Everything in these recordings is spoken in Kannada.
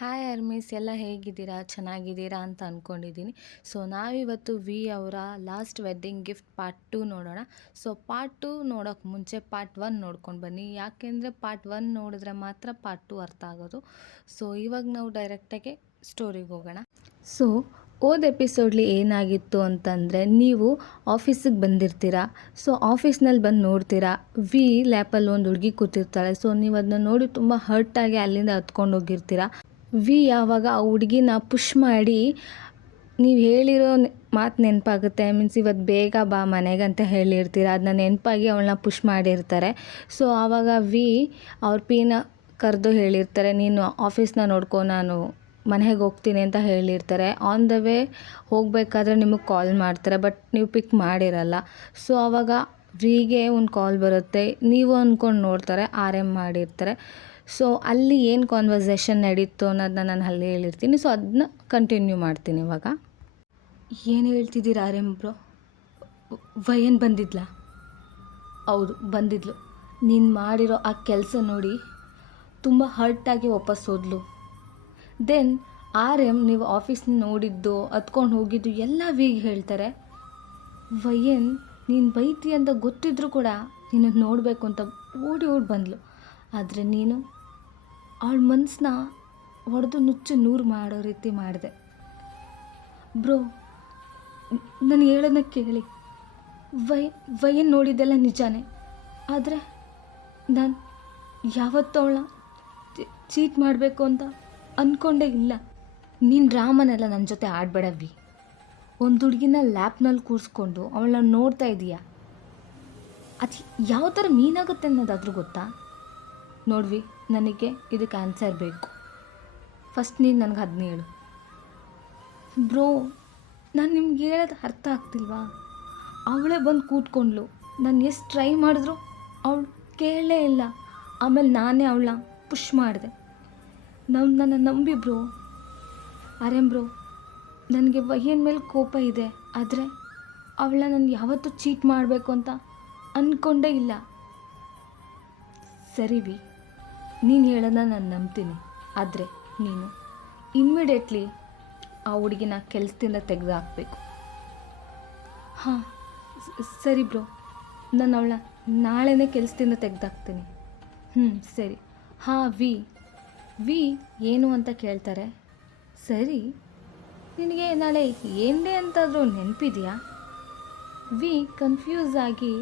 ಹಾಯ್ ಅರ್ಮಿಸ್ ಎಲ್ಲ ಹೇಗಿದ್ದೀರಾ? ಚೆನ್ನಾಗಿದ್ದೀರಾ ಅಂತ ಅಂದ್ಕೊಂಡಿದ್ದೀನಿ. ಸೊ ನಾವಿವತ್ತು ವಿ ಅವರ ಲಾಸ್ಟ್ ವೆಡ್ಡಿಂಗ್ ಗಿಫ್ಟ್ ಪಾರ್ಟ್ 2 ನೋಡೋಣ. ಸೊ ಪಾರ್ಟ್ 2 ನೋಡೋಕ್ಕೆ ಮುಂಚೆ ಪಾರ್ಟ್ 1 ನೋಡ್ಕೊಂಡು ಬನ್ನಿ. ಯಾಕೆಂದರೆ ಪಾರ್ಟ್ 1 ನೋಡಿದ್ರೆ ಮಾತ್ರ ಪಾರ್ಟ್ 2 ಅರ್ಥ ಆಗೋದು. ಸೊ ಇವಾಗ ನಾವು ಡೈರೆಕ್ಟಾಗಿ ಸ್ಟೋರಿಗೆ ಹೋಗೋಣ. ಸೊ ಹೋದ ಎಪಿಸೋಡ್ಲಿ ಏನಾಗಿತ್ತು ಅಂತಂದರೆ, ನೀವು ಆಫೀಸಿಗೆ ಬಂದಿರ್ತೀರ. ಸೊ ಆಫೀಸ್ನಲ್ಲಿ ಬಂದು ನೋಡ್ತೀರಾ ವಿ ಲ್ಯಾಪಲ್ಲಿ ಒಂದು ಹುಡುಗಿ ಕೂತಿರ್ತಾಳೆ. ಸೊ ನೀವು ಅದನ್ನ ನೋಡಿ ತುಂಬ ಹರ್ಟಾಗಿ ಅಲ್ಲಿಂದ ಹತ್ಕೊಂಡು ಹೋಗಿರ್ತೀರ. ವಿ ಯಾವಾಗ ಆ ಹುಡುಗಿನ ಪುಷ್ ಮಾಡಿ ನೀವು ಹೇಳಿರೋ ಮಾತು ನೆನಪಾಗುತ್ತೆ. ಮೀನ್ಸ್ ಇವತ್ತು ಬೇಗ ಬಾ ಮನೆಗೆ ಅಂತ ಹೇಳಿರ್ತೀರ. ಅದನ್ನ ನೆನಪಾಗಿ ಅವಳನ್ನ ಪುಷ್ ಮಾಡಿರ್ತಾರೆ. ಸೊ ಆವಾಗ ವಿ ಅವ್ರ ಪಿನ ಕರೆದು ಹೇಳಿರ್ತಾರೆ, ನೀನು ಆಫೀಸ್ನ ನೋಡ್ಕೊ, ನಾನು ಮನೆಗೆ ಹೋಗ್ತೀನಿ ಅಂತ ಹೇಳಿರ್ತಾರೆ. ಆನ್ ದ ವೇ ಹೋಗಬೇಕಾದ್ರೆ ನಿಮಗೆ ಕಾಲ್ ಮಾಡ್ತಾರೆ, ಬಟ್ ನೀವು ಪಿಕ್ ಮಾಡಿರಲ್ಲ. ಸೊ ಆವಾಗ ವಿಗೆ ಒಂದು ಕಾಲ್ ಬರುತ್ತೆ. ನೀವು ಅಂದ್ಕೊಂಡು ನೋಡ್ತಾರೆ RM ಮಾಡಿರ್ತಾರೆ. ಸೊ ಅಲ್ಲಿ ಏನು ಕಾನ್ವರ್ಸೇಷನ್ ನಡೀತು ಅನ್ನೋದನ್ನ ನಾನು ಅಲ್ಲಿ ಹೇಳಿರ್ತೀನಿ. ಸೊ ಅದನ್ನ ಕಂಟಿನ್ಯೂ ಮಾಡ್ತೀನಿ ಇವಾಗ. ಏನು ಹೇಳ್ತಿದ್ದೀರಾ RM ಬ್ರೋ? ವಯನ್ ಬಂದಿದ್ಲಾ? ಹೌದು ಬಂದಿದ್ಲು. ನೀನು ಮಾಡಿರೋ ಆ ಕೆಲಸ ನೋಡಿ ತುಂಬ ಹರ್ಟಾಗಿ ವಾಪಸ್ ಹೋದ್ಲು. ದೆನ್ RM ನೀವು ಆಫೀಸ್ನ ನೋಡಿದ್ದು, ಹತ್ಕೊಂಡು ಹೋಗಿದ್ದು ಎಲ್ಲ ವಿಗೆ ಹೇಳ್ತಾರೆ. ವಯನ್ ನೀನು ಬೈತಿ ಅಂತ ಗೊತ್ತಿದ್ರೂ ಕೂಡ ನೀನು ನೋಡಬೇಕು ಅಂತ ಓಡಿ ಬಂದಳು. ಆದರೆ ನೀನು ಅವಳ ಮನಸ್ಸನ್ನ ಹೊಡೆದು ನುಚ್ಚು ನೂರು ಮಾಡೋ ರೀತಿ ಮಾಡಿದೆ. ಬ್ರೋ, ನಾನು ಹೇಳೋದನ್ನ ಕೇಳಿ. ವಯನ್ ನೋಡಿದ್ದೆಲ್ಲ ನಿಜಾನೇ, ಆದರೆ ನಾನು ಯಾವತ್ತೂ ಅವಳನ್ನ ಚೀಟ್ ಮಾಡಬೇಕು ಅಂತ ಅಂದ್ಕೊಂಡೇ ಇಲ್ಲ. ನೀನು ರಾಮನೆಲ್ಲ ನನ್ನ ಜೊತೆ ಆಡಬೇಡವಿ. ಒಂದು ಹುಡುಗಿನ ಲ್ಯಾಪ್ನಲ್ಲಿ ಕೂರಿಸ್ಕೊಂಡು ಅವಳನ್ನ ನೋಡ್ತಾ ಇದೀಯಾ, ಅದು ಯಾವ ಥರ ಮೀನಾಗುತ್ತೆ ಅನ್ನೋದಾದ್ರೂ ಗೊತ್ತಾ? ನೋಡ್ವಿ, ನನಗೆ ಇದಕ್ಕೆ ಆನ್ಸರ್ ಬೇಕು. ಫಸ್ಟ್ ನೀನು ನನಗೆ ಅದನ್ನ ಹೇಳು. ಬ್ರೋ, ನಾನು ನಿಮ್ಗೆ ಹೇಳೋದು ಅರ್ಥ ಆಗ್ತಿಲ್ವಾ? ಅವಳೇ ಬಂದು ಕೂತ್ಕೊಂಡ್ಲು. ನಾನು ಎಷ್ಟು ಟ್ರೈ ಮಾಡಿದ್ರು ಅವಳು ಕೇಳಲೇ ಇಲ್ಲ. ಆಮೇಲೆ ನಾನೇ ಅವಳನ್ನ ಪುಷ್ ಮಾಡಿದೆ. ನನ್ನ ನಂಬಿ ಬ್ರೋ. RM ಬ್ರೋ, ನನಗೆ ವಯನ್ ಮೇಲೆ ಕೋಪ ಇದೆ, ಆದರೆ ಅವಳನ್ನ ನಾನು ಯಾವತ್ತೂ ಚೀಟ್ ಮಾಡಬೇಕು ಅಂತ ಅಂದ್ಕೊಂಡೇ ಇಲ್ಲ. ಸರಿ ವಿ, ನೀನು ಹೇಳೋದನ್ನ ನಾನು ನಂಬ್ತೀನಿ, ಆದರೆ ನೀನು ಇಮ್ಮಿಡಿಯೇಟ್ಲಿ ಆ ಹುಡುಗಿನ ಕೆಲಸದಿಂದ ತೆಗೆದು ಹಾಕಬೇಕು. ಹಾಂ ಸರಿ ಬ್ರೋ, ನಾನು ಅವಳನ್ನ ನಾಳೆನೇ ಕೆಲಸದಿಂದ ತೆಗೆದಾಕ್ತೀನಿ. ಸರಿ. ಹಾಂ ವಿ ಏನು ಅಂತ ಕೇಳ್ತಾರೆ. ಸರಿ, ನಿನಗೆ ನಾಳೆ ಏನು ಡೇ ಅಂತಾದರೂ ನೆನಪಿದೆಯಾ? ವಿ ಕನ್ಫ್ಯೂಸ್ ಆಗಿ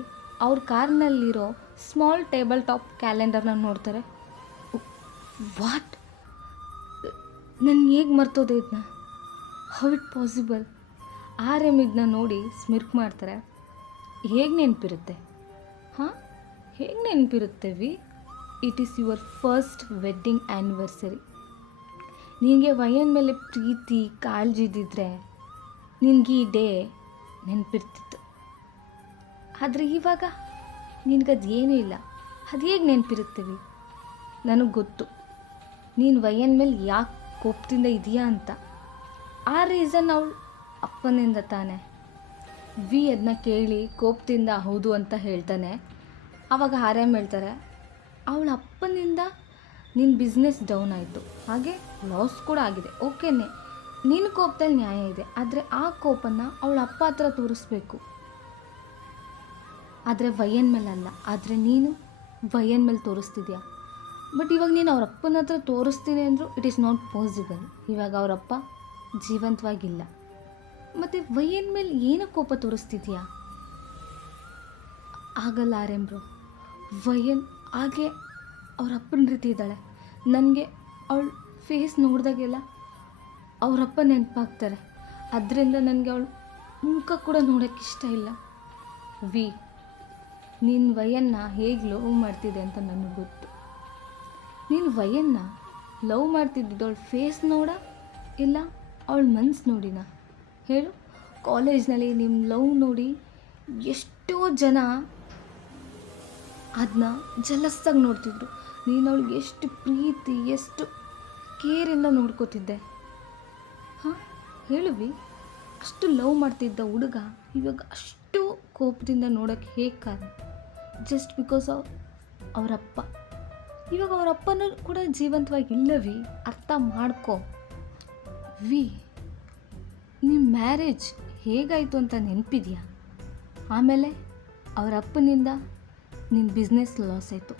ಅವ್ರ ಕಾರ್ನಲ್ಲಿರೋ ಸ್ಮಾಲ್ ಟೇಬಲ್ ಟಾಪ್ ಕ್ಯಾಲೆಂಡರ್ನ ನೋಡ್ತಾರೆ. ವಾಟ್? ನಾನು ಹೇಗೆ ಮರ್ತೋದೆ ಇದನ್ನ? How it possible? RM ಇದನ್ನ ನೋಡಿ ಸ್ಮಿರ್ಕ್ ಮಾಡ್ತಾರೆ. ಹೇಗೆ ನೆನಪಿರುತ್ತೆ? ಹಾಂ, ಹೇಗೆ ನೆನಪಿರುತ್ತೆ ವಿ? It is your first wedding anniversary. ನಿನಗೆ ವಯನ್ ಮೇಲೆ ಪ್ರೀತಿ ಕಾಳಜಿ ಇದ್ದಿದ್ರೆ ನಿನಗೆ ಈ ಡೇ ನೆನಪಿರ್ತಿತ್ತು. ಆದರೆ ಇವಾಗ ನಿನಗದು ಏನೂ ಇಲ್ಲ. ಅದು ಹೇಗೆ ನೆನಪಿರುತ್ತೀವಿ? ನನಗೆ ಗೊತ್ತು ನೀನು ವಯನ್ ಮೇಲೆ ಯಾಕೆ ಕೋಪದಿಂದ ಇದೆಯಾ ಅಂತ. ಆ ರೀಸನ್ ಅವಳು ಅಪ್ಪನಿಂದ ತಾನೆ. ವಿ ಅದನ್ನ ಕೇಳಿ ಕೋಪದಿಂದ ಹೌದು ಅಂತ ಹೇಳ್ತಾನೆ. ಆವಾಗ RM ಹೇಳ್ತಾರೆ, ಅವಳ ಅಪ್ಪನಿಂದ ನಿನ್ನ ಬಿಸ್ನೆಸ್ ಡೌನ್ ಆಯಿತು, ಹಾಗೆ ಲಾಸ್ ಕೂಡ ಆಗಿದೆ. ಓಕೆನೇ, ನಿನ್ನ ಕೋಪದಲ್ಲಿ ನ್ಯಾಯ ಇದೆ, ಆದರೆ ಆ ಕೋಪನ ಅವಳ ಅಪ್ಪ ಹತ್ರ ತೋರಿಸ್ಬೇಕು, ಆದರೆ ವಯನ್ ಮೇಲಲ್ಲ. ಆದರೆ ನೀನು ವಯನ್ ಮೇಲೆ ತೋರಿಸ್ತಿದ್ಯಾ. ಬಟ್ ಇವಾಗ ನೀನು ಅವ್ರ ಅಪ್ಪನ ಹತ್ರ ತೋರಿಸ್ತೀನಿ ಅಂದರೂ ಇಟ್ ಈಸ್ ನಾಟ್ ಪಾಸಿಬಲ್. ಇವಾಗ ಅವರಪ್ಪ ಜೀವಂತವಾಗಿಲ್ಲ. ಮತ್ತು ವಯನ್ ಮೇಲೆ ಏನೋ ಕೋಪ ತೋರಿಸ್ತಿದ್ಯಾ? ಆಗಲ್ಲ RM ಬ್ರೋ. ವಯನ್ ಹಾಗೆ ಅವ್ರ ಅಪ್ಪನ ರೀತಿ ಇದ್ದಾಳೆ. ನನಗೆ ಅವಳ ಫೇಸ್ ನೋಡಿದಾಗೆಲ್ಲ ಅವರಪ್ಪ ನೆನಪಾಗ್ತಾರೆ. ಅದರಿಂದ ನನಗೆ ಅವಳ ಮುಖ ಕೂಡ ನೋಡೋಕ್ಕೆ ಇಷ್ಟ ಇಲ್ಲ. ವಿ, ನೀನು ವಯನ್ನ ಹೇಗೆ ಲವ್ ಮಾಡ್ತಿದ್ದೆ ಅಂತ ನನಗೆ ಗೊತ್ತು. ನೀನು ವಯನ್ನ ಲವ್ ಮಾಡ್ತಿದ್ದಿದ್ದು ಅವಳ ಫೇಸ್ ನೋಡ, ಇಲ್ಲ ಅವಳ ಮನ್ಸು ನೋಡಿನ? ಹೇಳು. ಕಾಲೇಜ್ನಲ್ಲಿ ನಿಮ್ಮ ಲವ್ ನೋಡಿ ಎಷ್ಟೋ ಜನ ಅದನ್ನ ಜಲಸ್ಸಾಗಿ ನೋಡ್ತಿದ್ರು. ನೀನು ಅವಳಿಗೆ ಎಷ್ಟು ಪ್ರೀತಿ, ಎಷ್ಟು ಕೇರಿಂದ ನೋಡ್ಕೋತಿದ್ದೆ. ಹಾಂ, ಹೇಳುವಿ. ಅಷ್ಟು ಲವ್ ಮಾಡ್ತಿದ್ದ ಹುಡುಗ ಇವಾಗ ಅಷ್ಟು ಕೋಪದಿಂದ ನೋಡೋಕ್ಕೆ ಹೇಗೆ ಕಾರಣ? ಜಸ್ಟ್ ಬಿಕಾಸ್ ಅವರಪ್ಪ. ಇವಾಗ ಅವ್ರ ಅಪ್ಪನೂ ಕೂಡ ಜೀವಂತವಾಗಿ ಇಲ್ಲವಿ, ಅರ್ಥ ಮಾಡ್ಕೊ. ವಿ, ನಿಮ್ಮ ಮ್ಯಾರೇಜ್ ಹೇಗಾಯಿತು ಅಂತ ನೆನಪಿದೆಯಾ? ಆಮೇಲೆ ಅವರ ಅಪ್ಪನಿಂದ ನಿನ್ನ ಬಿಸ್ನೆಸ್ ಲಾಸ್ ಆಯಿತು.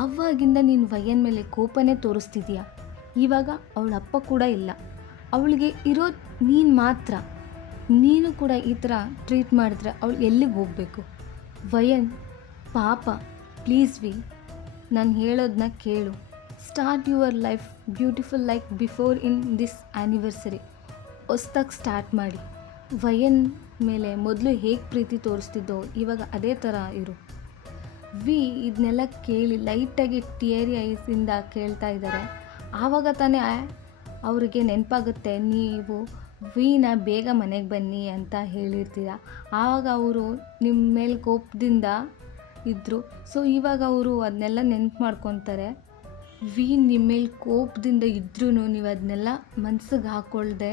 ಆವಾಗಿಂದ ನೀನು ವಯ್ಯನ ಮೇಲೆ ಕೋಪನೇ ತೋರಿಸ್ತಿದೀಯ. ಇವಾಗ ಅವಳ ಅಪ್ಪ ಕೂಡ ಇಲ್ಲ, ಅವಳಿಗೆ ಇರೋದು ನೀನು ಮಾತ್ರ. ನೀನು ಕೂಡ ಈ ಥರ ಟ್ರೀಟ್ ಮಾಡಿದ್ರೆ ಅವಳು ಎಲ್ಲಿಗೆ ಹೋಗಬೇಕು? ವಯನ್ ಪಾಪ, ಪ್ಲೀಸ್ ವಿ, ನಾನು ಹೇಳೋದನ್ನ ಕೇಳು. Start your life beautiful like before in this anniversary. ಹೊಸ್ದಾಗಿ ಸ್ಟಾರ್ಟ್ ಮಾಡಿ. ವಯನ್ ಮೇಲೆ ಮೊದಲು ಹೇಗೆ ಪ್ರೀತಿ ತೋರಿಸ್ತಿದ್ದೋ ಇವಾಗ ಅದೇ ಥರ ಇರು. ವಿ ಇದನ್ನೆಲ್ಲ ಕೇಳಿ ಲೈಟಾಗಿ ಟಿಯರಿ ಐಸಿಂದ ಕೇಳ್ತಾ ಇದ್ದಾರೆ. ಆವಾಗ ತಾನೇ ಅವರಿಗೆ ನೆನಪಾಗುತ್ತೆ, ನೀವು ವಿನ ಬೇಗ ಮನೆಗೆ ಬನ್ನಿ ಅಂತ ಹೇಳಿರ್ತೀರ. ಆವಾಗ ಅವರು ನಿಮ್ಮ ಮೇಲೆ ಕೋಪದಿಂದ ಇದ್ದರು. ಸೊ ಇವಾಗ ಅವರು ಅದನ್ನೆಲ್ಲ ನೆನ್ಪು ಮಾಡ್ಕೊತಾರೆ. ವಿ ನಿಮ್ಮ ಮೇಲೆ ಕೋಪದಿಂದ ಇದ್ರೂ ನೀವು ಅದನ್ನೆಲ್ಲ ಮನ್ಸಿಗೆ ಹಾಕ್ಕೊಳ್ದೆ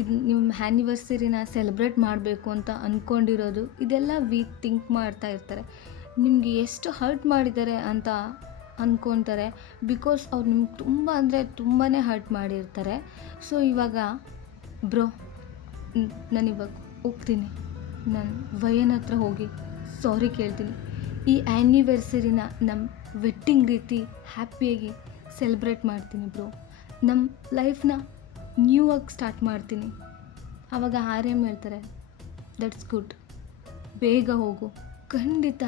ಇದು ನಿಮ್ಮ ಆ್ಯನಿವರ್ಸರಿನ ಸೆಲೆಬ್ರೇಟ್ ಮಾಡಬೇಕು ಅಂತ ಅಂದ್ಕೊಂಡಿರೋದು, ಇದೆಲ್ಲ ವಿ ಥಿಂಕ್ ಮಾಡ್ತಾ ಇರ್ತಾರೆ. ನಿಮಗೆ ಎಷ್ಟು ಹರ್ಟ್ ಮಾಡಿದ್ದಾರೆ ಅಂತ ಅಂದ್ಕೊತಾರೆ. ಬಿಕಾಸ್ ಅವ್ರು ನಿಮ್ಗೆ ತುಂಬ ಅಂದರೆ ತುಂಬಾ ಹರ್ಟ್ ಮಾಡಿರ್ತಾರೆ. ಸೊ ಇವಾಗ ಬ್ರೋ, ನಾನಿವಾಗ ಹೋಗ್ತೀನಿ, ನಾನು ವಯನ ಹತ್ರ ಹೋಗಿ ಸಾರಿ ಕೇಳ್ತೀನಿ. ಈ ಆ್ಯನಿವರ್ಸರಿನ ನಮ್ಮ ವೆಡ್ಡಿಂಗ್ ರೀತಿ ಹ್ಯಾಪಿಯಾಗಿ ಸೆಲೆಬ್ರೇಟ್ ಮಾಡ್ತೀನಿ ಬ್ರೋ. ನಮ್ಮ ಲೈಫ್ನ ನ್ಯೂ ಆಗಿ ಸ್ಟಾರ್ಟ್ ಮಾಡ್ತೀನಿ. ಆವಾಗ ಆರ್ಯಮ್ ಹೇಳ್ತಾರೆ, ದಟ್ಸ್ ಗುಡ್, ಬೇಗ ಹೋಗು, ಖಂಡಿತ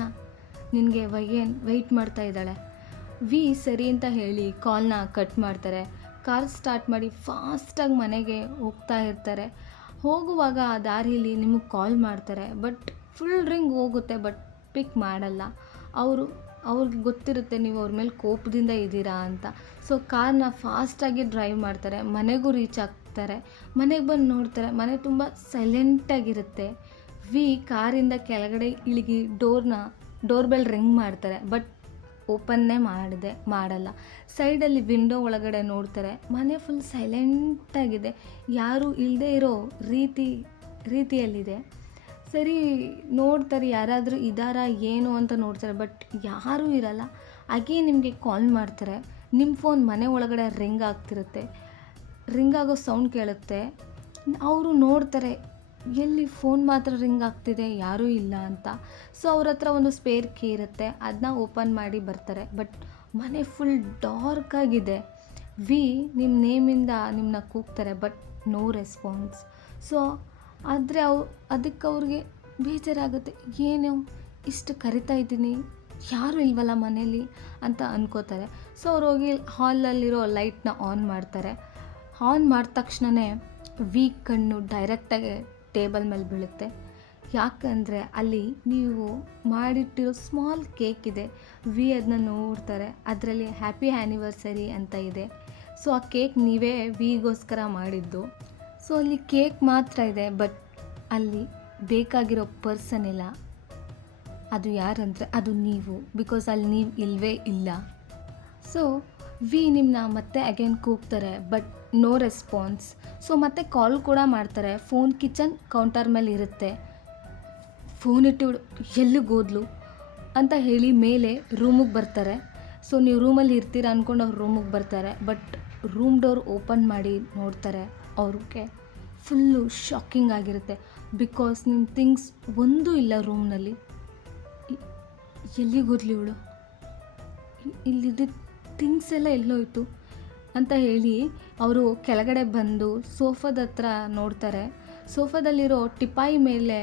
ನಿನಗೆ ವಯನ್ ವೆಯ್ಟ್ ಮಾಡ್ತಾ ಇದ್ದಾಳೆ. ವಿ ಸರಿ ಅಂತ ಹೇಳಿ ಕಾಲ್ನ ಕಟ್ ಮಾಡ್ತಾರೆ. ಕಾರ್ ಸ್ಟಾರ್ಟ್ ಮಾಡಿ ಫಾಸ್ಟಾಗಿ ಮನೆಗೆ ಹೋಗ್ತಾ ಇರ್ತಾರೆ. ಹೋಗುವಾಗ ದಾರಿಯಲ್ಲಿ ನಿಮಗೆ ಕಾಲ್ ಮಾಡ್ತಾರೆ. ಬಟ್ ಫುಲ್ ರಿಂಗ್ ಹೋಗುತ್ತೆ, ಬಟ್ ಪಿಕ್ ಮಾಡಲ್ಲ. ಅವ್ರಿಗೆ ಗೊತ್ತಿರುತ್ತೆ ನೀವು ಅವ್ರ ಮೇಲೆ ಕೋಪದಿಂದ ಇದ್ದೀರಾ ಅಂತ. ಸೊ ಕಾರ್ನ ಫಾಸ್ಟಾಗಿ ಡ್ರೈವ್ ಮಾಡ್ತಾರೆ. ಮನೆಗೂ ರೀಚ್ ಆಗ್ತಾರೆ. ಮನೆಗೆ ಬಂದು ನೋಡ್ತಾರೆ, ಮನೆ ತುಂಬ ಸೈಲೆಂಟಾಗಿರುತ್ತೆ. ವಿ ಕಾರಿಂದ ಕೆಳಗಡೆ ಇಳಿಗಿ ಡೋರ್ ಬೆಲ್ ರಿಂಗ್ ಮಾಡ್ತಾರೆ. ಬಟ್ ಓಪನ್ನೇ ಮಾಡಲ್ಲ. ಸೈಡಲ್ಲಿ ವಿಂಡೋ ಒಳಗಡೆ ನೋಡ್ತಾರೆ, ಮನೆ ಫುಲ್ ಸೈಲೆಂಟಾಗಿದೆ, ಯಾರೂ ಇಲ್ಲದೆ ಇರೋ ರೀತಿಯಲ್ಲಿದೆ. ಸರಿ ನೋಡ್ತಾರೆ, ಯಾರಾದರೂ ಇದ್ದಾರಾ ಏನು ಅಂತ ನೋಡ್ತಾರೆ. ಬಟ್ ಯಾರೂ ಇರಲ್ಲ. ಹಾಗೇ ನಿಮಗೆ ಕಾಲ್ ಮಾಡ್ತಾರೆ. ನಿಮ್ಮ ಫೋನ್ ಮನೆ ಒಳಗಡೆ ರಿಂಗ್ ಆಗ್ತಿರುತ್ತೆ. ರಿಂಗ್ ಆಗೋ ಸೌಂಡ್ ಕೇಳುತ್ತೆ. ಅವರು ನೋಡ್ತಾರೆ, ಎಲ್ಲಿ ಫೋನ್ ಮಾತ್ರ ರಿಂಗ್ ಆಗ್ತಿದೆ, ಯಾರೂ ಇಲ್ಲ ಅಂತ. ಸೊ ಅವ್ರ ಹತ್ರ ಒಂದು ಸ್ಪೇರ್ ಕೀ ಇರುತ್ತೆ, ಅದನ್ನ ಓಪನ್ ಮಾಡಿ ಬರ್ತಾರೆ. ಬಟ್ ಮನೆ ಫುಲ್ ಡಾರ್ಕಾಗಿದೆ. ವಿ ನಿಮ್ಮ ನೇಮಿಂದ ನಿಮ್ಮನ್ನ ಕೂಗ್ತಾರೆ, ಬಟ್ ನೋ ರೆಸ್ಪಾನ್ಸ್. ಸೊ ಆದರೆ ಅದಕ್ಕೆ ಅವ್ರಿಗೆ ಬೇಜಾರಾಗುತ್ತೆ, ಏನು ಇಷ್ಟು ಕರಿತಾ ಇದ್ದೀನಿ, ಯಾರೂ ಇಲ್ವಲ್ಲ ಮನೇಲಿ ಅಂತ ಅನ್ಕೋತಾರೆ. ಸೊ ಅವ್ರು ಹೋಗಿ ಹಾಲಲ್ಲಿರೋ ಲೈಟ್ನ ಆನ್ ಮಾಡ್ತಾರೆ. ಆನ್ ಮಾಡಿದ ತಕ್ಷಣವೇ ವಿ ಕಣ್ಣು ಡೈರೆಕ್ಟಾಗಿ ಟೇಬಲ್ ಮೇಲೆ ಬೀಳುತ್ತೆ. ಯಾಕಂದರೆ ಅಲ್ಲಿ ನೀವು ಮಾಡಿಟ್ಟಿರೋ ಸ್ಮಾಲ್ ಕೇಕ್ ಇದೆ. ವಿ ಅದನ್ನ ನೋಡ್ತಾರೆ, ಅದರಲ್ಲಿ ಹ್ಯಾಪಿ ಆ್ಯನಿವರ್ಸರಿ ಅಂತ ಇದೆ. ಸೊ ಆ ಕೇಕ್ ನೀವೇ ವಿಗೋಸ್ಕರ ಮಾಡಿದ್ದು. ಸೊ ಅಲ್ಲಿ ಕೇಕ್ ಮಾತ್ರ ಇದೆ, ಬಟ್ ಅಲ್ಲಿ ಬೇಕಾಗಿರೋ ಪರ್ಸನ್ ಇಲ್ಲ. ಅದು ಯಾರಂದರೆ ಅದು ನೀವು, ಬಿಕಾಸ್ ಅಲ್ಲಿ ನೀವು ಇಲ್ಲವೇ ಇಲ್ಲ. ಸೊ ವಿ ನಿಮ್ಮನ್ನ ಮತ್ತೆ ಅಗೇನ್ ಕೂಗ್ತಾರೆ, ಬಟ್ ನೋ ರೆಸ್ಪಾನ್ಸ್. ಸೊ ಮತ್ತೆ ಕಾಲ್ ಕೂಡ ಮಾಡ್ತಾರೆ. ಫೋನ್ ಕಿಚನ್ ಕೌಂಟರ್ ಮೇಲೆ ಇರುತ್ತೆ. ಫೋನ್ ಇಟ್ಟು ಎಲ್ಲಿಗೋದ್ಲು ಅಂತ ಹೇಳಿ ಮೇಲೆ ರೂಮಿಗೆ ಬರ್ತಾರೆ. ಸೊ ನೀವು ರೂಮಲ್ಲಿ ಇರ್ತೀರ ಅಂದ್ಕೊಂಡು ಅವ್ರು ರೂಮಿಗೆ ಬರ್ತಾರೆ. ಬಟ್ ರೂಮ್ ಡೋರ್ ಓಪನ್ ಮಾಡಿ ನೋಡ್ತಾರೆ. ಅವ್ರಿಗೆ ಫುಲ್ಲು ಶಾಕಿಂಗ್ ಆಗಿರುತ್ತೆ. ಬಿಕಾಸ್ ನಿಮ್ಮ ಥಿಂಗ್ಸ್ ಒಂದೂ ಇಲ್ಲ ರೂಮ್ನಲ್ಲಿ. ಎಲ್ಲಿಗೋದ್ಲಿ ಇವಳು, ಇಲ್ಲಿದ್ದ ಥಿಂಗ್ಸ್ ಎಲ್ಲ ಎಲ್ಲೋಯ್ತು ಅಂತ ಹೇಳಿ ಅವರು ಕೆಳಗಡೆ ಬಂದು ಸೋಫಾದ ಹತ್ರ ನೋಡ್ತಾರೆ. ಸೋಫಾದಲ್ಲಿರೋ ಟಿಪಾಯಿ ಮೇಲೆ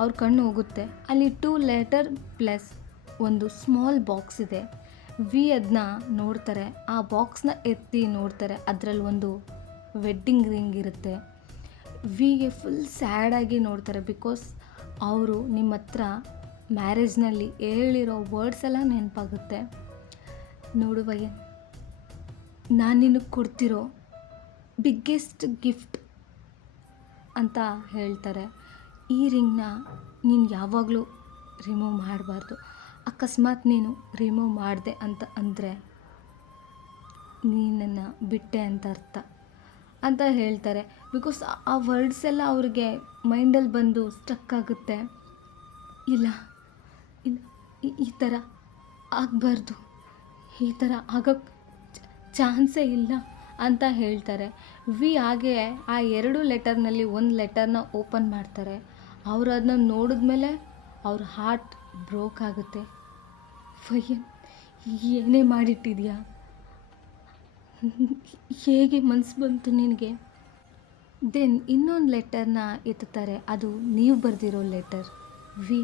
ಅವ್ರ ಕಣ್ಣು ಹೋಗುತ್ತೆ. ಅಲ್ಲಿ 2 ಲೆಟರ್ ಪ್ಲಸ್ ಒಂದು ಸ್ಮಾಲ್ ಬಾಕ್ಸ್ ಇದೆ. ವಿ ಅದನ್ನ ನೋಡ್ತಾರೆ. ಆ ಬಾಕ್ಸ್ನ ಎತ್ತಿ ನೋಡ್ತಾರೆ, ಅದರಲ್ಲಿ ಒಂದು ವೆಡ್ಡಿಂಗ್ ರಿಂಗ್ ಇರುತ್ತೆ. ವಿಗೆ ಫುಲ್ ಸ್ಯಾಡಾಗಿ ನೋಡ್ತಾರೆ. ಬಿಕಾಸ್ ಅವರು ನಿಮ್ಮ ಹತ್ರ ಮ್ಯಾರೇಜ್ನಲ್ಲಿ ಹೇಳಿರೋ ವರ್ಡ್ಸ್ ಎಲ್ಲ ನೆನಪಾಗುತ್ತೆ. ನೋಡು ವಯ್ಯನ್, ನಾನು ನಿನಗೆ ಕೊಡ್ತಿರೋ ಬಿಗ್ಗೆಸ್ಟ್ ಗಿಫ್ಟ್ ಅಂತ ಹೇಳ್ತಾರೆ. ಈ ರಿಂಗ್ನ ನೀನು ಯಾವಾಗಲೂ ರಿಮೂವ್ ಮಾಡಬಾರ್ದು. ಅಕಸ್ಮಾತ್ ನೀನು ರಿಮೂವ್ ಮಾಡಿದೆ ಅಂತ ಅಂದರೆ ನೀನನ್ನು ಬಿಟ್ಟೆ ಅಂತ ಅರ್ಥ ಅಂತ ಹೇಳ್ತಾರೆ. ಬಿಕಾಸ್ ಆ ವರ್ಡ್ಸ್ ಎಲ್ಲ ಅವ್ರಿಗೆ ಮೈಂಡಲ್ಲಿ ಬಂದು ಸ್ಟಕ್ ಆಗುತ್ತೆ. ಇಲ್ಲ ಈ ಥರ ಆಗಬಾರ್ದು, ಈ ಥರ ಆಗೋಕ್ಕೆ ಚಾನ್ಸೇ ಇಲ್ಲ ಅಂತ ಹೇಳ್ತಾರೆ. ವಿ ಹಾಗೆ ಆ 2 ಲೆಟರ್ನಲ್ಲಿ ಒಂದು ಲೆಟರ್ನ ಓಪನ್ ಮಾಡ್ತಾರೆ. ಅವರು ಅದನ್ನ ನೋಡಿದ್ಮೇಲೆ ಅವ್ರ ಹಾರ್ಟ್ ಬ್ರೋಕ್ ಆಗುತ್ತೆ. ವಯ್ಯನ್, ಏನೇ ಮಾಡಿಟ್ಟಿದ್ಯಾ? ಹೇಗೆ ಮನಸ್ಸು ಬಂತು ನಿನಗೆ? ದೆನ್ ಇನ್ನೊಂದು ಲೆಟರ್ನ ಎತ್ತುತ್ತಾರೆ. ಅದು ನೀವು ಬರೆದಿರೋ ಲೆಟರ್. ವಿ,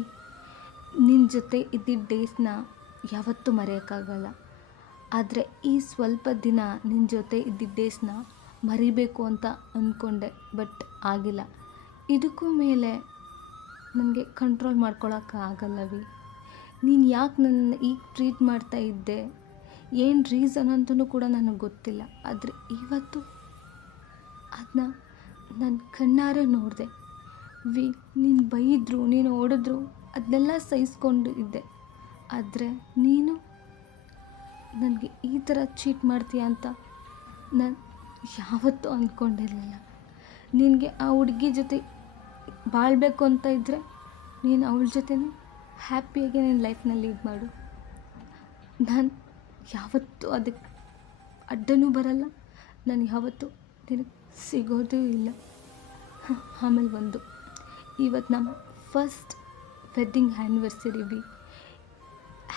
ನಿನ್ನ ಜೊತೆ ಇದ್ದಿದ್ದ ಡೇಸ್ನ ಯಾವತ್ತೂ ಮರೆಯೋಕ್ಕಾಗಲ್ಲ. ಆದರೆ ಈ ಸ್ವಲ್ಪ ದಿನ ನಿನ್ನ ಜೊತೆ ಇದ್ದಿದ್ದ ಡೇಸ್ನ ಮರಿಬೇಕು ಅಂತ ಅಂದ್ಕೊಂಡೆ, ಬಟ್ ಆಗಿಲ್ಲ. ಇದಕ್ಕೂ ಮೇಲೆ ನನಗೆ ಕಂಟ್ರೋಲ್ ಮಾಡ್ಕೊಳಕ್ಕಾಗಲ್ಲ ವಿ. ನೀನು ಯಾಕೆ ನನ್ನ ಈಗ ಟ್ರೀಟ್ ಮಾಡ್ತಾ ಇದ್ದೆ, ಏನು ರೀಸನ್ ಅಂತಲೂ ಕೂಡ ನನಗೆ ಗೊತ್ತಿಲ್ಲ. ಆದರೆ ಇವತ್ತು ಅದನ್ನ ನಾನು ಕಣ್ಣಾರೆ ನೋಡಿದೆ ವಿ. ನೀನು ಬೈದರು, ನೀನು ಹೊಡೆದ್ರು, ಅದನ್ನೆಲ್ಲ ಸಹಿಸ್ಕೊಂಡು ಇದ್ದೆ. ಆದರೆ ನೀನು ನನಗೆ ಈ ಥರ ಚೀಟ್ ಮಾಡ್ತೀಯ ಅಂತ ನಾನು ಯಾವತ್ತೂ ಅಂದ್ಕೊಂಡಿರಲಿಲ್ಲ. ನಿನಗೆ ಆ ಹುಡುಗಿ ಜೊತೆ ಬಾಳಬೇಕು ಅಂತ ಇದ್ದರೆ ನೀನು ಅವಳ ಜೊತೆನೇ ಹ್ಯಾಪಿಯಾಗಿ ನಿನ್ನ ಲೈಫ್ನ ಲೀಡ್ ಮಾಡು. ನಾನು ಯಾವತ್ತೂ ಅದಕ್ಕೆ ಅಡ್ಡನೂ ಬರಲ್ಲ. ನಾನು ಯಾವತ್ತೂ ನಿನಗೆ ಸಿಗೋದೂ ಇಲ್ಲ. ಆಮೇಲೆ ಒಂದು, ಇವತ್ತು ನಮ್ಮ ಫಸ್ಟ್ ವೆಡ್ಡಿಂಗ್ ಆ್ಯನಿವರ್ಸರಿ ವಿ.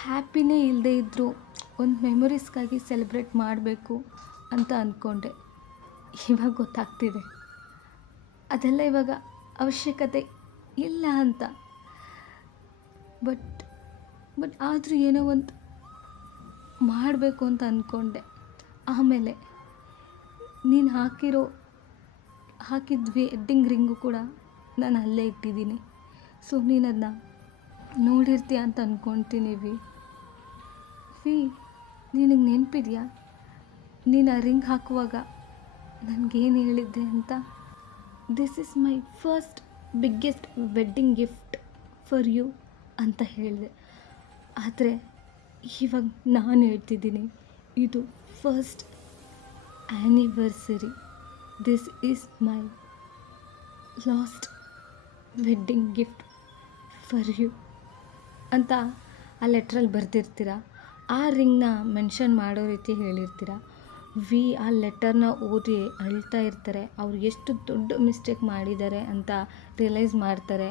ಹ್ಯಾಪಿನೇ ಇಲ್ಲದೆ ಇದ್ದರೂ ಒಂದು ಮೆಮೊರೀಸ್ಗಾಗಿ ಸೆಲೆಬ್ರೇಟ್ ಮಾಡಬೇಕು ಅಂತ ಅಂದ್ಕೊಂಡೆ. ಇವಾಗ ಗೊತ್ತಾಗ್ತಿದೆ ಅದೆಲ್ಲ ಇವಾಗ ಅವಶ್ಯಕತೆ ಇಲ್ಲ ಅಂತ. ಬಟ್ ಆದರೂ ಏನೋ ಒಂದು ಮಾಡಬೇಕು ಅಂತ ಅಂದ್ಕೊಂಡೆ. ಆಮೇಲೆ ನೀನು ಹಾಕಿದ ವೆಡ್ಡಿಂಗ್ ರಿಂಗು ಕೂಡ ನಾನು ಅಲ್ಲೇ ಇಟ್ಟಿದ್ದೀನಿ. ಸೊ ನೀನು ಅದನ್ನ ನೋಡಿರ್ತೀಯ ಅಂತ ಅಂದ್ಕೊಳ್ತೀನಿ ವಿ. ನಿನಗೆ ನೆನಪಿದೆಯಾ ನೀನು ಆ ರಿಂಗ್ ಹಾಕುವಾಗ ನನಗೇನು ಹೇಳಿದ್ದೆ ಅಂತ? This is my first biggest wedding gift for you ಅಂತ ಹೇಳಿದೆ. ಆದರೆ ಇವಾಗ ನಾನು ಹೇಳ್ತಿದ್ದೀನಿ, ಇದು first anniversary. This is my last wedding gift for you ಅಂತ ಆ ಲೆಟ್ರಲ್ಲಿ ಬರೆದಿರ್ತೀರ. ಆ ರಿಂಗ್ನ ಮೆನ್ಷನ್ ಮಾಡೋ ರೀತಿ ಹೇಳಿರ್ತೀರ. ವಿ ಆ ಲೆಟರ್ನ ಓದಿ ಅಳ್ತಾ ಇರ್ತಾರೆ. ಅವ್ರು ಎಷ್ಟು ದೊಡ್ಡ ಮಿಸ್ಟೇಕ್ ಮಾಡಿದ್ದಾರೆ ಅಂತ ರಿಯಲೈಸ್ ಮಾಡ್ತಾರೆ.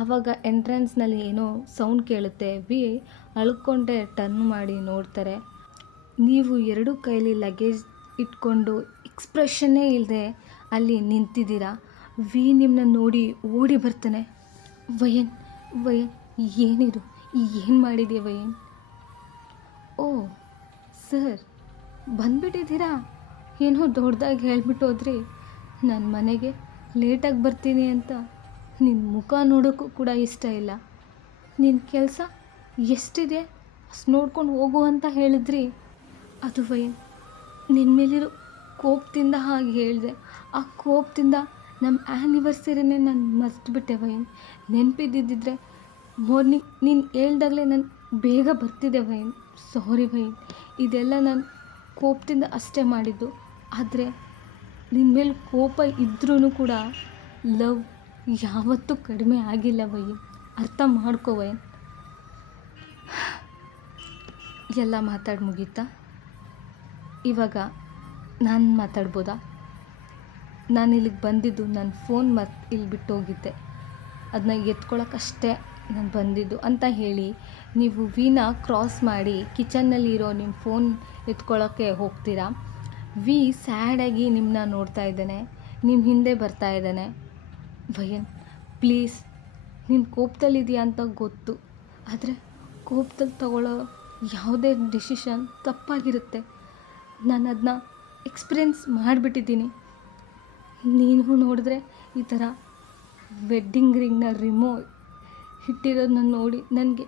ಆವಾಗ ಎಂಟ್ರೆನ್ಸ್ನಲ್ಲಿ ಏನೋ ಸೌಂಡ್ ಕೇಳುತ್ತೆ. ವಿ ಅಳ್ಕೊಂಡೆ ಟರ್ನ್ ಮಾಡಿ ನೋಡ್ತಾರೆ. ನೀವು 2 ಕೈಲಿ ಲಗೇಜ್ ಇಟ್ಕೊಂಡು ಎಕ್ಸ್ಪ್ರೆಷನ್ನೇ ಇಲ್ಲದೆ ಅಲ್ಲಿ ನಿಂತಿದ್ದೀರಾ. ವಿ ನಿಮ್ಮನ್ನ ನೋಡಿ ಓಡಿ ಬರ್ತಾನೆ. ವಯನ್ ಏನಿದು, ಏನು ಮಾಡಿದೆಯಾ ವಯನ್? ಓ ಸರ್, ಬಂದುಬಿಟ್ಟಿದ್ದೀರಾ? ಏನೋ ದೊಡ್ಡದಾಗಿ ಹೇಳ್ಬಿಟ್ಟು ಹೋದ್ರಿ. ನನ್ನ ಮನೆಗೆ ಲೇಟಾಗಿ ಬರ್ತೀನಿ ಅಂತ ನಿನ್ನ ಮುಖ ನೋಡೋಕ್ಕೂ ಕೂಡ ಇಷ್ಟ ಇಲ್ಲ. ನಿನ್ನ ಕೆಲಸ ಎಷ್ಟಿದೆ ಅಷ್ಟು ನೋಡ್ಕೊಂಡು ಹೋಗು ಅಂತ ಹೇಳಿದ್ರಿ. ಅದು ವಯನ್, ನಿನ್ನ ಮೇಲಿರೋ ಕೋಪದಿಂದ ಹಾಗೆ ಹೇಳಿದೆ. ಆ ಕೋಪದಿಂದ ನಮ್ಮ ಆ್ಯನಿವರ್ಸರಿನೇ ನಾನು ಮರೆತುಬಿಟ್ಟೆ ವಯನ್. ನೆನಪಿದ್ದಿದ್ದರೆ ಮಾರ್ನಿಂಗ್ ನೀನು ಹೇಳ್ದಾಗಲೇ ನಾನು ಬೇಗ ಬರ್ತಿದ್ದೆ ವಯನ್. ಸಾರಿ ವಯನ್, ಇದೆಲ್ಲ ನಾನು ಕೋಪದಿಂದ ಅಷ್ಟೇ ಮಾಡಿದ್ದು. ಆದರೆ ನಿನ್ನ ಮೇಲೆ ಕೋಪ ಇದ್ರೂ ಕೂಡ ಲವ್ ಯಾವತ್ತೂ ಕಡಿಮೆ ಆಗಿಲ್ಲ ವಯನ್. ಅರ್ಥ ಮಾಡ್ಕೋ ವಯನ್. ಎಲ್ಲ ಮಾತಾಡಿ ಮುಗೀತಾ? ಇವಾಗ ನಾನು ಮಾತಾಡ್ಬೋದಾ? ನಾನು ಇಲ್ಲಿಗೆ ಬಂದಿದ್ದು ನನ್ನ ಫೋನ್ ಇಲ್ಲಿ ಬಿಟ್ಟು ಹೋಗಿದ್ದೆ, ಅದನ್ನ ಎತ್ಕೊಳ್ಳೋಕ್ಕಷ್ಟೇ ನಾನು ಬಂದಿದ್ದು ಅಂತ ಹೇಳಿ ನೀವು ವಿನ ಕ್ರಾಸ್ ಮಾಡಿ ಕಿಚನ್ನಲ್ಲಿರೋ ನಿಮ್ಮ ಫೋನ್ ಎತ್ಕೊಳ್ಳೋಕ್ಕೆ ಹೋಗ್ತೀರಾ. ವಿ ಸ್ಯಾಡಾಗಿ ನಿಮ್ಮನ್ನ ನೋಡ್ತಾ ಇದ್ದಾನೆ, ನಿಮ್ಮ ಹಿಂದೆ ಬರ್ತಾ ಇದ್ದಾನೆ. ವಯನ್ ಪ್ಲೀಸ್, ನೀನು ಕೋಪದಲ್ಲಿದೆಯಾ ಅಂತ ಗೊತ್ತು. ಆದರೆ ಕೋಪದಲ್ಲಿ ತಗೊಳ್ಳೋ ಯಾವುದೇ ಡಿಸಿಷನ್ ತಪ್ಪಾಗಿರುತ್ತೆ. ನಾನು ಅದನ್ನ ಎಕ್ಸ್ಪೀರಿಯೆನ್ಸ್ ಮಾಡಿಬಿಟ್ಟಿದ್ದೀನಿ. ನೀನು ನೋಡಿದ್ರೆ ಈ ಥರ ವೆಡ್ಡಿಂಗ್ ರಿಂಗ್ನ ಇಟ್ಟಿರೋದನ್ನ ನೋಡಿ ನನಗೆ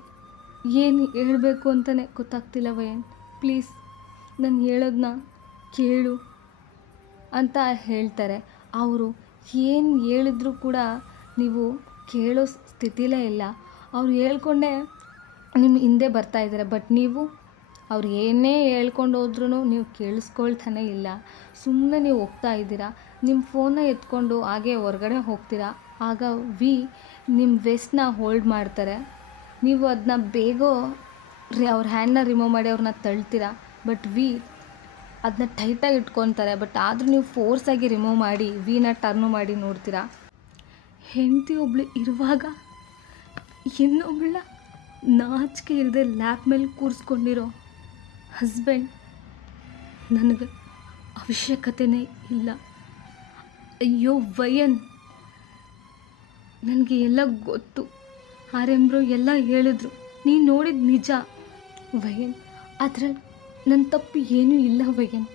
ಏನು ಹೇಳಬೇಕು ಅಂತಲೇ ಗೊತ್ತಾಗ್ತಿಲ್ಲ ವಯನ್. ಪ್ಲೀಸ್ ನಾನು ಹೇಳೋದನ್ನ ಕೇಳು ಅಂತ ಹೇಳ್ತಾರೆ. ಅವರು ಏನು ಹೇಳಿದ್ರು ಕೂಡ ನೀವು ಕೇಳೋ ಸ್ಥಿತಿಲೇ ಇಲ್ಲ. ಅವ್ರು ಹೇಳ್ಕೊಂಡೇ ನಿಮ್ಮ ಹಿಂದೆ ಬರ್ತಾಯಿದ್ದಾರೆ. ಬಟ್ ನೀವು ಅವ್ರು ಏನೇ ಹೇಳ್ಕೊಂಡು ಹೋದ್ರೂ ನೀವು ಕೇಳಿಸ್ಕೊಳ್ತಾನೆ ಇಲ್ಲ. ಸುಮ್ಮನೆ ನೀವು ಹೋಗ್ತಾ ಇದ್ದೀರಾ, ನಿಮ್ಮ ಫೋನ್ನ ಎತ್ಕೊಂಡು ಹಾಗೆ ಹೊರಗಡೆ ಹೋಗ್ತೀರಾ. ಆಗ ವಿ ನಿಮ್ಮ ವೆಸ್ಟ್ನ ಹೋಲ್ಡ್ ಮಾಡ್ತಾರೆ. ನೀವು ಅದನ್ನ ಬೇಗ ಅವ್ರ ಹ್ಯಾಂಡನ್ನ ರಿಮೂವ್ ಮಾಡಿ ಅವ್ರನ್ನ ತಳ್ತೀರಾ. ಬಟ್ ಅದನ್ನ ಟೈಟಾಗಿ ಇಟ್ಕೊತಾರೆ. ಬಟ್ ಆದರೂ ನೀವು ಫೋರ್ಸಾಗಿ ರಿಮೂವ್ ಮಾಡಿ ವಿನ ಟರ್ನು ಮಾಡಿ ನೋಡ್ತೀರಾ. ಹೆಂಡತಿ ಒಬ್ಳು ಇರುವಾಗ ಇನ್ನೊಬ್ಳ ನಾಚಿಕೆ ಇಲ್ಲದೆ ಲ್ಯಾಪ್ ಮೇಲೆ ಕೂರಿಸ್ಕೊಂಡಿರೋ ಹಸ್ಬೆಂಡ್ ನನಗೆ ಅವಶ್ಯಕತೆಯೇ ಇಲ್ಲ. ಅಯ್ಯೋ ವಯನ್, ನನಗೆ ಎಲ್ಲ ಗೊತ್ತು. ಆರೆಂಬ್ರು ಎಲ್ಲ ಹೇಳಿದ್ರು, ನೀನು ನೋಡಿದ ನಿಜ ವಯನ್. ಅದ್ರಲ್ಲಿ ನನ್ನ ತಪ್ಪು ಏನೂ ಇಲ್ಲ ವಯನ್.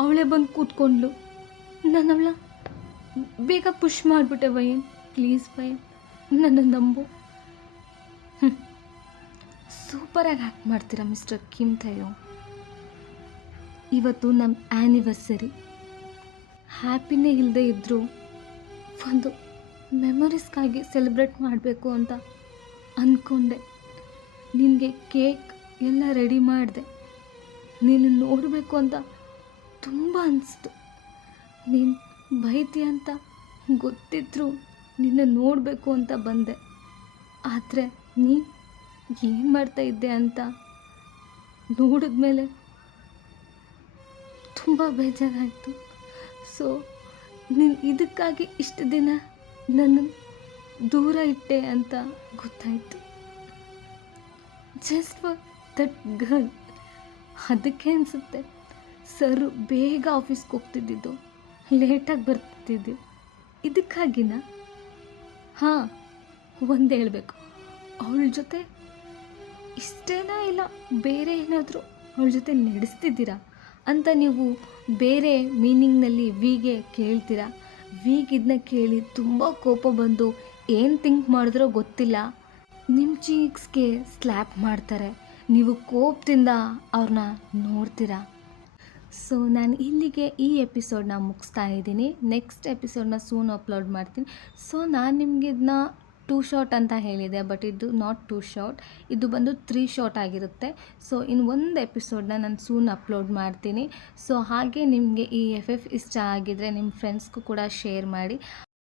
ಅವಳೇ ಬಂದು ಕೂತ್ಕೊಂಡ್ಲು, ನಾನು ಅವಳ ಬೇಗ ಪುಷ್ ಮಾಡಿಬಿಟ್ಟೆ ವಯನ್. ಪ್ಲೀಸ್ ವಯನ್, ನನ್ನ ನಂಬು. ಸೂಪರಾಗಿ ಆ್ಯಕ್ಟ್ ಮಾಡ್ತೀರಾ ಮಿಸ್ಟರ್ ಕಿಮ್ ಥಯೋ. ಇವತ್ತು ನಮ್ಮ ಆ್ಯನಿವರ್ಸರಿ. ಹ್ಯಾಪಿನೇ ಇಲ್ಲದೆ ಇದ್ದರೂ ಒಂದು ಮೆಮೊರೀಸ್ಗಾಗಿ ಸೆಲೆಬ್ರೇಟ್ ಮಾಡಬೇಕು ಅಂತ ಅಂದ್ಕೊಂಡೆ. ನಿನಗೆ ಕೇಕ್ ಎಲ್ಲ ರೆಡಿ ಮಾಡಿದೆ. ನೀನು ನೋಡಬೇಕು ಅಂತ ತುಂಬ ಅನಿಸ್ತು. ನೀನು ಬೈತೀಯ ಅಂತ ಗೊತ್ತಿದ್ದರೂ ನಿನ್ನ ನೋಡಬೇಕು ಅಂತ ಬಂದೆ. ಆದರೆ ನೀನು ಏನು ಮಾಡ್ತಾಯಿದ್ದೆ ಅಂತ ನೋಡಿದ್ಮೇಲೆ ತುಂಬ ಬೇಜಾರಾಯಿತು. ಸೊ ನೀನು ಇದಕ್ಕಾಗಿ ಇಷ್ಟು ದಿನ ನನ್ನ ದೂರ ಇಟ್ಟೆ ಅಂತ ಗೊತ್ತಾಯಿತು. Just for that girl. ಅದಕ್ಕೆ ಅನಿಸುತ್ತೆ ಸರು ಬೇಗ ಆಫೀಸ್ಗೆ ಹೋಗ್ತಿದ್ದಿದ್ದು, ಲೇಟಾಗಿ ಬರ್ತಿದ್ದಿದ್ದು ಇದಕ್ಕಾಗಿನ. ಹಾಂ, ಒಂದು ಹೇಳಬೇಕು, ಅವಳ ಜೊತೆ ಇಷ್ಟೇನಾ ಇಲ್ಲ ಬೇರೆ ಏನಾದರೂ ಅವಳ ಜೊತೆ ನಡೆಸ್ತಿದ್ದೀರಾ ಅಂತ ನೀವು ಬೇರೆ ಮೀನಿಂಗ್ನಲ್ಲಿ ವಿಗೆ ಕೇಳ್ತೀರಾ. ವಿಗೆ ಇದನ್ನ ಕೇಳಿ ತುಂಬ ಕೋಪ ಬಂದು ಏನು ಥಿಂಕ್ ಮಾಡಿದ್ರೋ ಗೊತ್ತಿಲ್ಲ, ನಿಮ್ಮ ಚೀಕ್ಸ್ಗೆ ಸ್ಲ್ಯಾಪ್ ಮಾಡ್ತಾರೆ. ನೀವು ಕೋಪದಿಂದ ಅವ್ರನ್ನ ನೋಡ್ತೀರಾ. ಸೊ ನಾನು ಇಲ್ಲಿಗೆ ಈ ಎಪಿಸೋಡನ್ನ ಮುಗಿಸ್ತಾ ಇದ್ದೀನಿ. ನೆಕ್ಸ್ಟ್ ಎಪಿಸೋಡನ್ನ ಸೂನ್ ಅಪ್ಲೋಡ್ ಮಾಡ್ತೀನಿ. ಸೊ ನಾನು ನಿಮಗೆ ಇದನ್ನ 2 ಶಾರ್ಟ್ ಅಂತ ಹೇಳಿದೆ, ಬಟ್ ಇದು ನಾಟ್ 2 ಶಾರ್ಟ್, ಇದು ಬಂದು 3 ಶಾರ್ಟ್ ಆಗಿರುತ್ತೆ. ಸೊ ಇನ್ನು ಒಂದು ಎಪಿಸೋಡನ್ನ ನಾನು ಸೂನ್ ಅಪ್ಲೋಡ್ ಮಾಡ್ತೀನಿ. ಸೊ ಹಾಗೆ ನಿಮಗೆ ಈ FF ಇಷ್ಟ ಆಗಿದ್ದರೆ ನಿಮ್ಮ ಫ್ರೆಂಡ್ಸ್ಗೂ ಕೂಡ ಶೇರ್ ಮಾಡಿ.